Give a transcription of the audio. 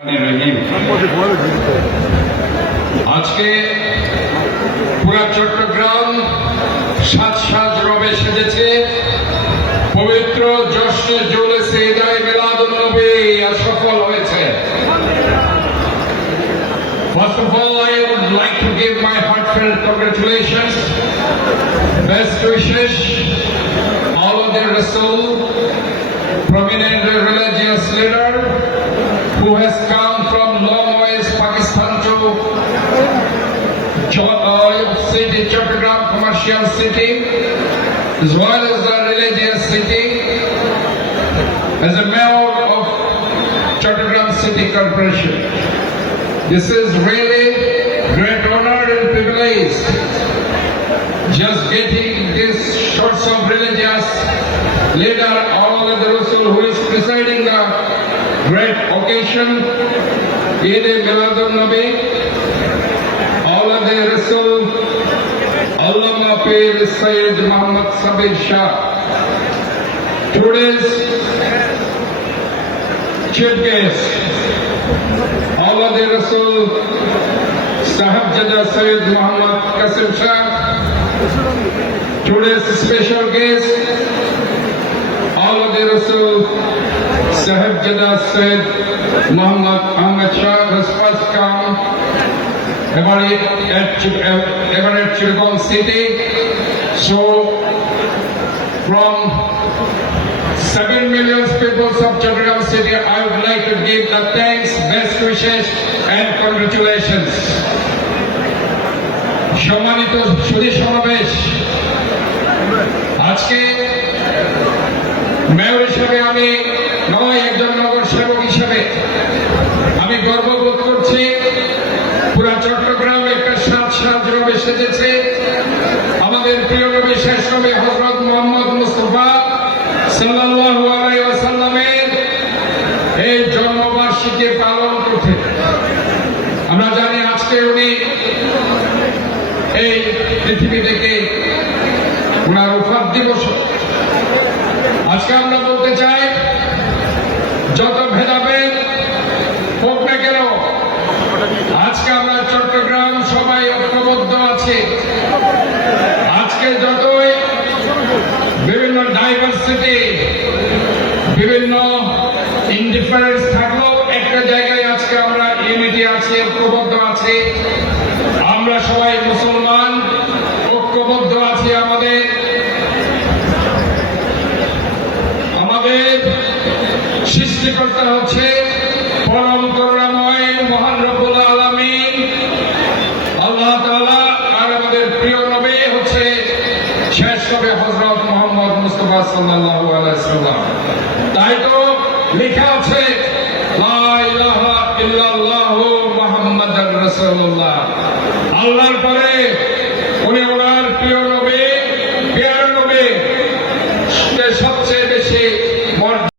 আজকে পুরা চট্টগ্রাম সাজ সাজ রবে সেজেছে পবিত্র জশ্নে জুলুসে ঈদে মিলাদুন নবী সফল হয়েছে। First of all, I would like to give my heartfelt congratulations, best wishes, all of the Rasul, prominent religious leader who has come from long ways Pakistan to city, Chattogram commercial city, as well as the religious city, as a mayor of Chattogram City Corporation. This is really great honor and privilege. Just getting this sorts of religious leader, all of the Rasul who is presiding the great occasion, Eid Miladun Nabi, all of the Rasul, Allama Pir Sayyid Muhammad Sabir Shah. Today's chief guest, all of the Rasul, Sahibzada Sayyid Muhammad Qasim Shah. Today's special guest, all of the Rasul, Sahibzada Sayyid Muhammad Ahmad Shah has first come at Chittagong City. So, from 7 million people of Chattogram City, I would like to give the thanks, best wishes and congratulations. সম্মানিত সুধী সমাবেশ, আজকে mayor হিসেবে আমি নয়, একজন নগর সেবক হিসেবে আমি গর্ববোধ করছি। পুরা চট্টগ্রাম একটা সাজ সাজ রবে সেজেছে আমাদের প্রিয় নবী, শেষ নবী হযরত মুহাম্মদ মুস্তাফা সাল্লাল্লাহু আলাইহি ওয়াসাল্লামের এই জন্মবার্ষিকী পালন করতে। আমরা জানি আজকে উনি এই পৃথিবী থেকে ওনার ওফাত দিবস। আজকে আমরা বলতে চাই, যত ভেদাভেদ হোক না কেন, আজকে আমরা চট্টগ্রাম সবাই ঐক্যবদ্ধ আছি। আজকে যতই বিভিন্ন ডাইভার্সিটি, বিভিন্ন ইনডিফারেন্স থাকলেও একটা জায়গায় আজকে আমরা ইউনিটি আছি, ঐক্যবদ্ধ আছি। আমরা সবাই মুসলমান, ঐক্যবদ্ধ আছি। আমাদের সৃষ্টিকর্তা হচ্ছে পরম করুণাময় মহান রব্বুল আলামিন আল্লাহ তাআলা, আর আমাদের প্রিয় নবী হচ্ছে শেষ নবী হযরত মুহাম্মদ মুস্তাফা সাল্লাল্লাহু আলাইহি ওয়াসাল্লাম। তাই তো লেখা আছে লা ইলাহা ইল্লাল্লাহু মুহাম্মাদুর রাসূলুল্লাহ, আল্লাহর পরে